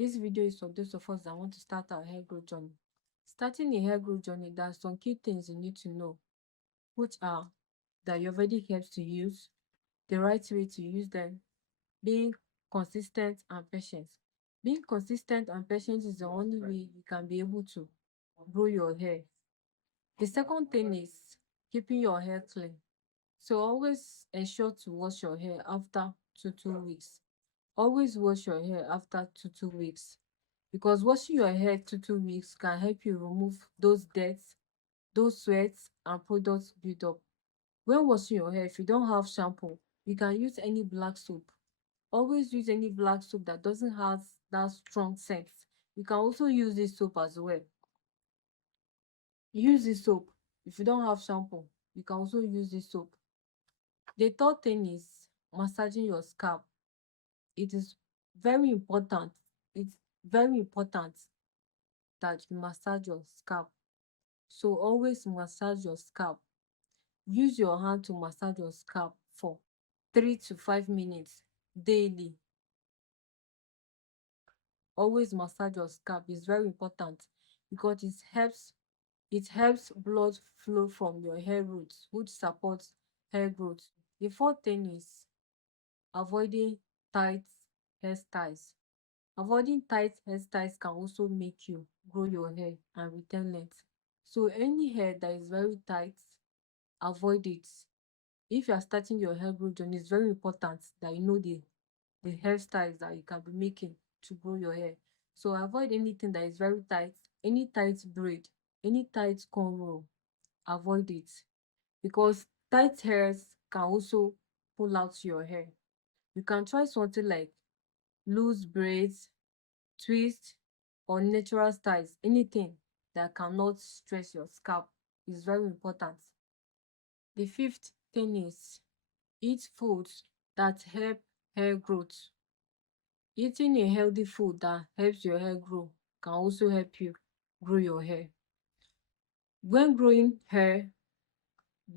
This video is for those of us that want to start our hair growth journey. Starting a hair growth journey, there are some key things you need to know, which are that your already helps to use, the right way to use them, being consistent and patient. Being consistent and patient is the only way you can be able to grow your hair. The second thing is keeping your hair clean. So always ensure to wash your hair after 2 weeks. Always wash your hair after 2 weeks, because washing your hair 2 weeks can help you remove those dirt, those sweats and products build up. When washing your hair, if you don't have shampoo, you can use any black soap. Always use any black soap that doesn't have that strong scent. You can also use this soap as well. Use this soap. If you don't have shampoo, you can also use this soap. The third thing is massaging your scalp. It is very important. It's very important that you massage your scalp. So always massage your scalp. Use your hand to massage your scalp for 3 to 5 minutes daily. Always massage your scalp. Is very important because it helps blood flow from your hair roots, which supports hair growth. The fourth thing is avoiding tight hairstyles. Avoiding tight hairstyles can also make you grow your hair and retain length. So any hair that is very tight, avoid it. If you are starting your hair growth journey, it's very important that you know the hairstyles that you can be making to grow your hair. So avoid anything that is very tight, any tight braid, any tight cornrow, avoid it, because tight hairs can also pull out your hair. You can try something like loose braids, twist, or natural styles. Anything that cannot stress your scalp is very important. The fifth thing is eat foods that help hair growth. Eating a healthy food that helps your hair grow can also help you grow your hair. When growing hair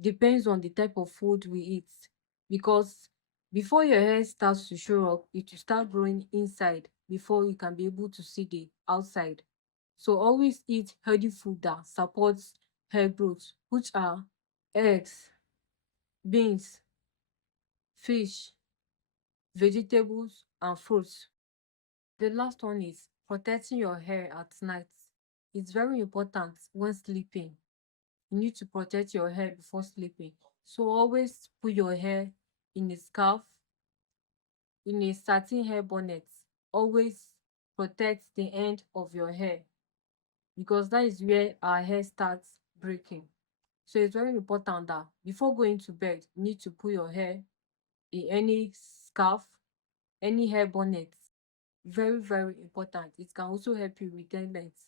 depends on the type of food we eat, because before your hair starts to show up, it will start growing inside before you can be able to see the outside. So always eat healthy food that supports hair growth, which are eggs, beans, fish, vegetables, and fruits. The last one is protecting your hair at night. It's very important when sleeping. You need to protect your hair before sleeping. So always put your hair in a scarf, in a satin hair bonnet. Always protect the end of your hair, because that is where our hair starts breaking. So it's very important that before going to bed, you need to put your hair in any scarf, any hair bonnet. Very, very important. It can also help you retain length.